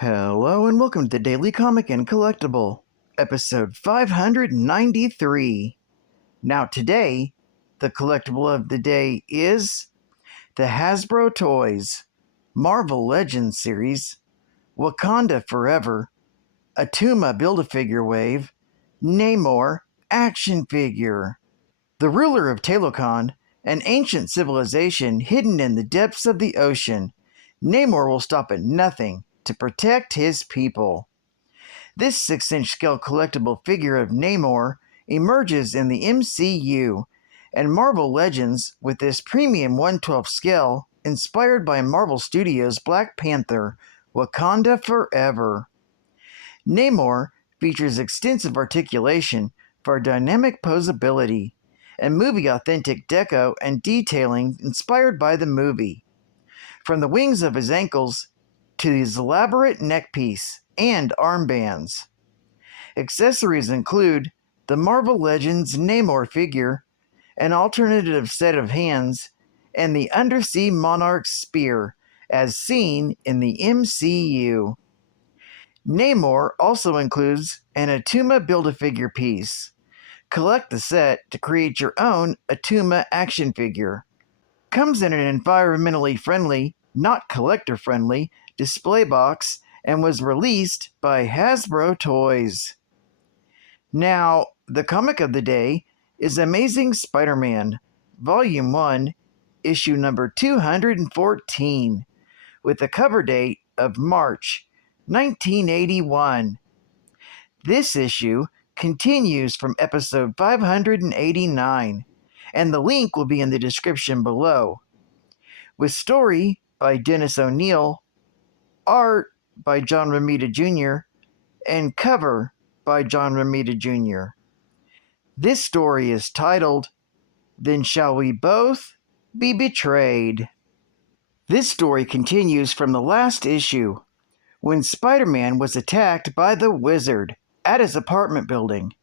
Hello and welcome to the Daily Comic and Collectible, episode 593. Now today, the collectible of the day is the Hasbro Toys Marvel Legends series, Wakanda Forever, Atuma Build-A-Figure Wave, Namor Action Figure. The ruler of Talokon, an ancient civilization hidden in the depths of the ocean, Namor will stop at nothing to protect his people. This 6-inch scale collectible figure of Namor emerges in the MCU and Marvel Legends with this premium 1/12 scale inspired by Marvel Studios' Black Panther, Wakanda Forever. Namor features extensive articulation for dynamic posability and movie-authentic deco and detailing inspired by the movie. From the wings of his ankles to his elaborate neckpiece and armbands. Accessories include the Marvel Legends Namor figure, an alternative set of hands, and the Undersea Monarch's spear, as seen in the MCU. Namor also includes an Atuma Build-A-Figure piece. Collect the set to create your own Atuma action figure. Comes in an environmentally friendly, not collector-friendly, display box and was released by Hasbro Toys. Now, the comic of the day is Amazing Spider-Man, Volume 1, Issue number 214, with a cover date of March 1981. This issue continues from episode 589, and the link will be in the description below. With story by Dennis O'Neil, art by John Romita Jr., and cover by John Romita Jr. This story is titled, Then Shall We Both Be Betrayed? This story continues from the last issue, when Spider-Man was attacked by the Wizard at his apartment building,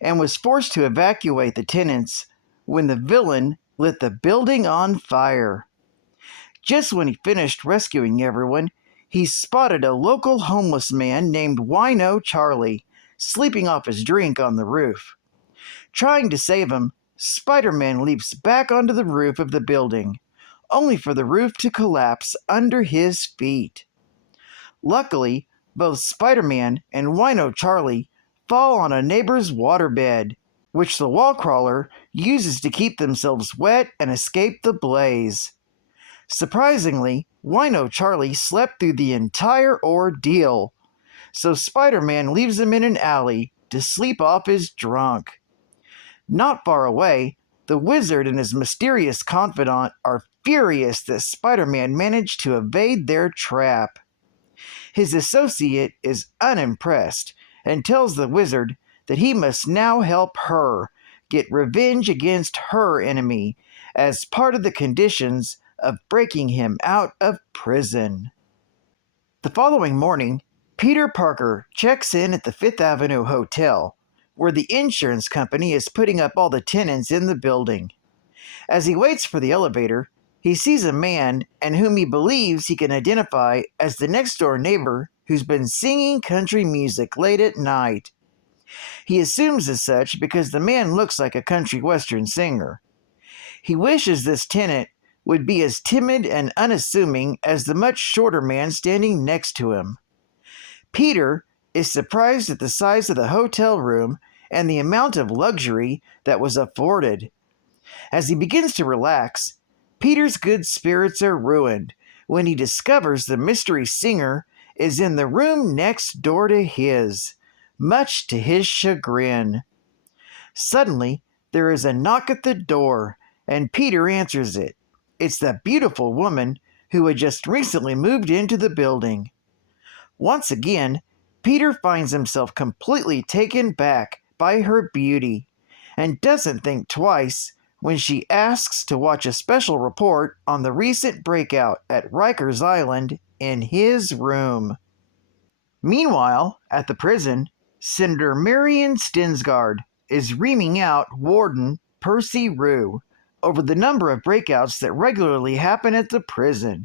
and was forced to evacuate the tenants when the villain lit the building on fire. Just when he finished rescuing everyone, he spotted a local homeless man named Wino Charlie sleeping off his drink on the roof. Trying to save him, Spider-Man leaps back onto the roof of the building, only for the roof to collapse under his feet. Luckily, both Spider-Man and Wino Charlie fall on a neighbor's waterbed, which the wall crawler uses to keep themselves wet and escape the blaze. Surprisingly, Wino Charlie slept through the entire ordeal, so Spider-Man leaves him in an alley to sleep off his drunk. Not far away, the Wizard and his mysterious confidant are furious that Spider-Man managed to evade their trap. His associate is unimpressed and tells the Wizard that he must now help her get revenge against her enemy as part of the conditions of breaking him out of prison. The following morning, Peter Parker checks in at the Fifth Avenue Hotel, where the insurance company is putting up all the tenants in the building. As he waits for the elevator, he sees a man and whom he believes he can identify as the next-door neighbor who's been singing country music late at night. He assumes as such because the man looks like a country western singer. He wishes this tenant would be as timid and unassuming as the much shorter man standing next to him. Peter is surprised at the size of the hotel room and the amount of luxury that was afforded. As he begins to relax, Peter's good spirits are ruined when he discovers the mystery singer is in the room next door to his, much to his chagrin. Suddenly, there is a knock at the door, and Peter answers it. It's the beautiful woman who had just recently moved into the building. Once again, Peter finds himself completely taken back by her beauty and doesn't think twice when she asks to watch a special report on the recent breakout at Rikers Island in his room. Meanwhile, at the prison, Senator Marion Stensgaard is reaming out Warden THRU over the number of breakouts that regularly happen at the prison.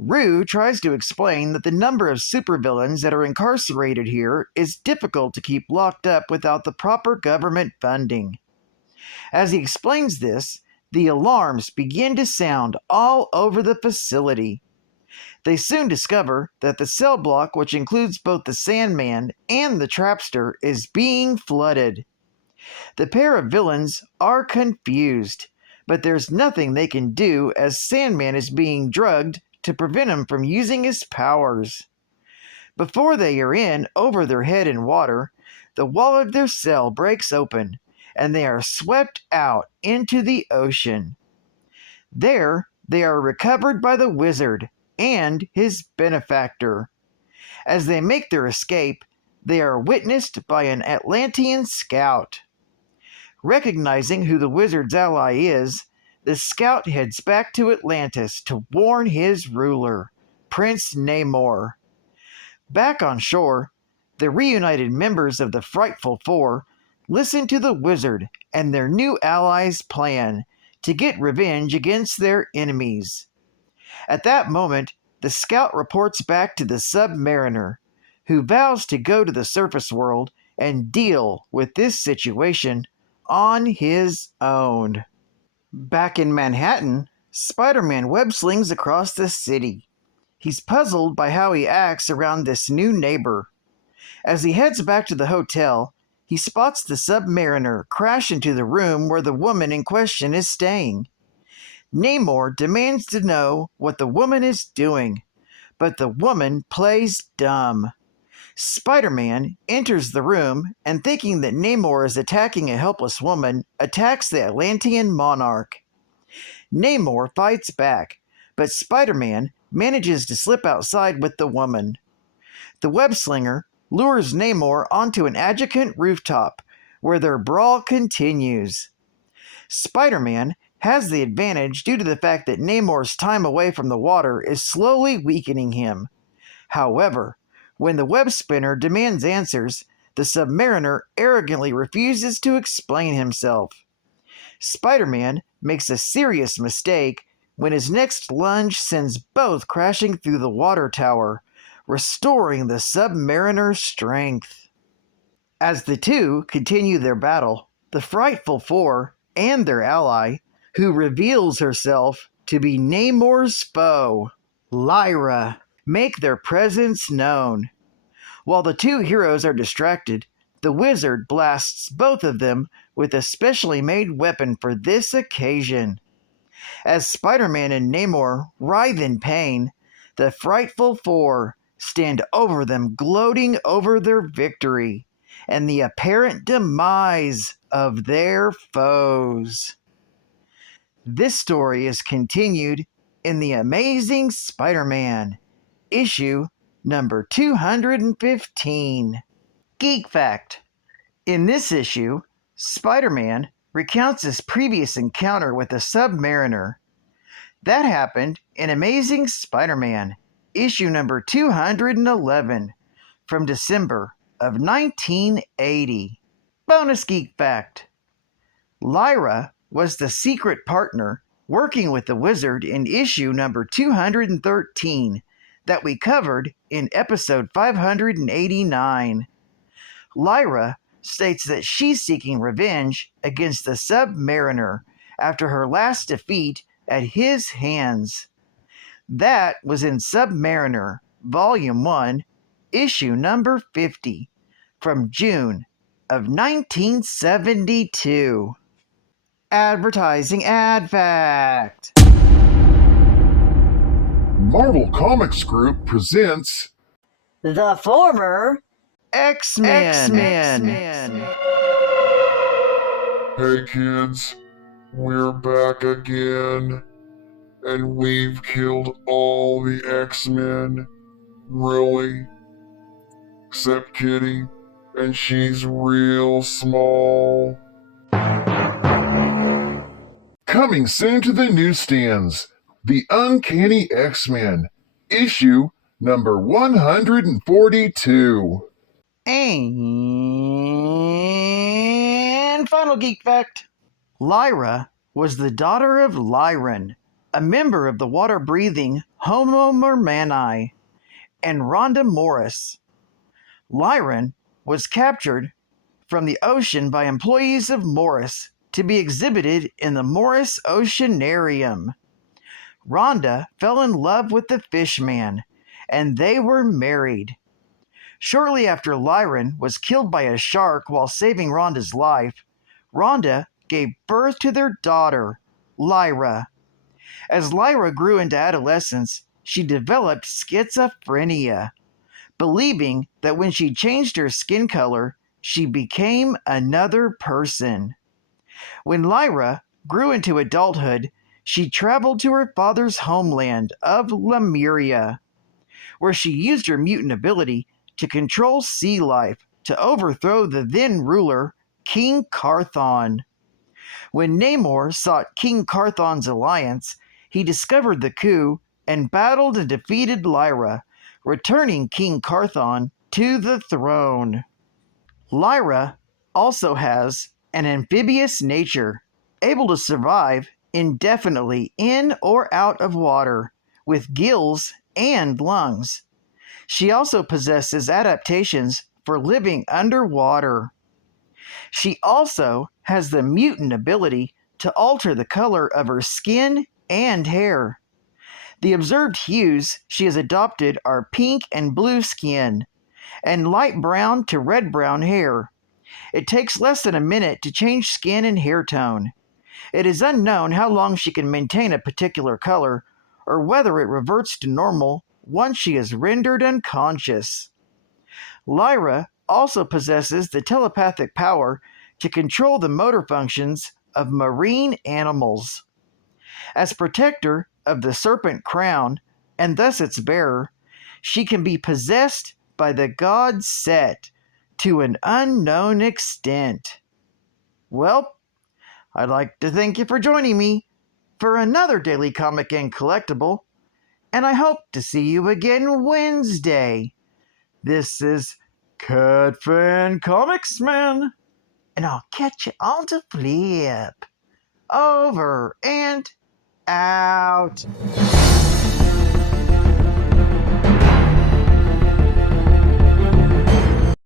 THRU tries to explain that the number of supervillains that are incarcerated here is difficult to keep locked up without the proper government funding. As he explains this, the alarms begin to sound all over the facility. They soon discover that the cell block, which includes both the Sandman and the Trapster, is being flooded. The pair of villains are confused, but there's nothing they can do as Sandman is being drugged to prevent him from using his powers. Before they are in over their head in water, the wall of their cell breaks open, and they are swept out into the ocean. There, they are recovered by the wizard and his benefactor. As they make their escape, they are witnessed by an Atlantean scout. Recognizing who the wizard's ally is, the scout heads back to Atlantis to warn his ruler, Prince Namor. Back on shore, the reunited members of the Frightful Four listen to the wizard and their new allies' plan to get revenge against their enemies. At that moment, the scout reports back to the Submariner, who vows to go to the surface world and deal with this situation on his own. Back in Manhattan, Spider-Man web-slings across the city. He's puzzled by how he acts around this new neighbor. As he heads back to the hotel, he spots the Submariner crash into the room where the woman in question is staying. Namor demands to know what the woman is doing, but the woman plays dumb. Spider-Man enters the room and, thinking that Namor is attacking a helpless woman, attacks the Atlantean monarch. Namor fights back, but Spider-Man manages to slip outside with the woman. The web-slinger lures Namor onto an adjacent rooftop, where their brawl continues. Spider-Man has the advantage due to the fact that Namor's time away from the water is slowly weakening him. However, when the web spinner demands answers, the Submariner arrogantly refuses to explain himself. Spider-Man makes a serious mistake when his next lunge sends both crashing through the water tower, restoring the Submariner's strength. As the two continue their battle, the Frightful Four and their ally, who reveals herself to be Namor's foe, Lyra, make their presence known. While the two heroes are distracted, the wizard blasts both of them with a specially made weapon for this occasion. As Spider-Man and Namor writhe in pain, the Frightful Four stand over them, gloating over their victory and the apparent demise of their foes. This story is continued in The Amazing Spider-Man, issue number 215. Geek Fact. In this issue, Spider-Man recounts his previous encounter with the Submariner. That happened in Amazing Spider-Man, issue number 211, from December of 1980. Bonus Geek Fact. Lyra was the secret partner working with the wizard in issue number 213 that we covered in episode 589. Lyra states that she's seeking revenge against the Submariner after her last defeat at his hands. That was in Submariner, Volume 1, issue number 50, from June of 1972. Advertising Ad Fact. Marvel Comics Group presents The former X-Men. Hey kids, we're back again, and we've killed all the X-Men. Really? Except Kitty, and she's real small. Coming soon to the newsstands, The Uncanny X-Men, issue number 142. And final Geek Fact. Lyra was the daughter of Lyran, a member of the water-breathing Homo Mermani, and Rhonda Morris. Lyran was captured from the ocean by employees of Morris to be exhibited in the Morris Oceanarium. Rhonda fell in love with the fishman, and they were married. Shortly after Lyran was killed by a shark while saving Rhonda's life, Rhonda gave birth to their daughter, Lyra. As Lyra grew into adolescence, she developed schizophrenia, believing that when she changed her skin color, she became another person. When Lyra grew into adulthood, she traveled to her father's homeland of Lemuria, where she used her mutant ability to control sea life to overthrow the then ruler, King Carthon. When Namor sought King Carthon's alliance, he discovered the coup and battled and defeated Lyra, returning King Carthon to the throne. Lyra also has an amphibious nature, able to survive indefinitely in or out of water, with gills and lungs. She also possesses adaptations for living underwater. She also has the mutant ability to alter the color of her skin and hair. The observed hues she has adopted are pink and blue skin, and light brown to red-brown hair. It takes less than a minute to change skin and hair tone. It is unknown how long she can maintain a particular color, or whether it reverts to normal once she is rendered unconscious. Lyra also possesses the telepathic power to control the motor functions of marine animals. As protector of the serpent crown, and thus its bearer, she can be possessed by the god Set to an unknown extent. Well, I'd like to thank you for joining me for another Daily Comic and Collectible, and I hope to see you again Wednesday. This is Cat Fan Comics Man, and I'll catch you on the flip. Over and out.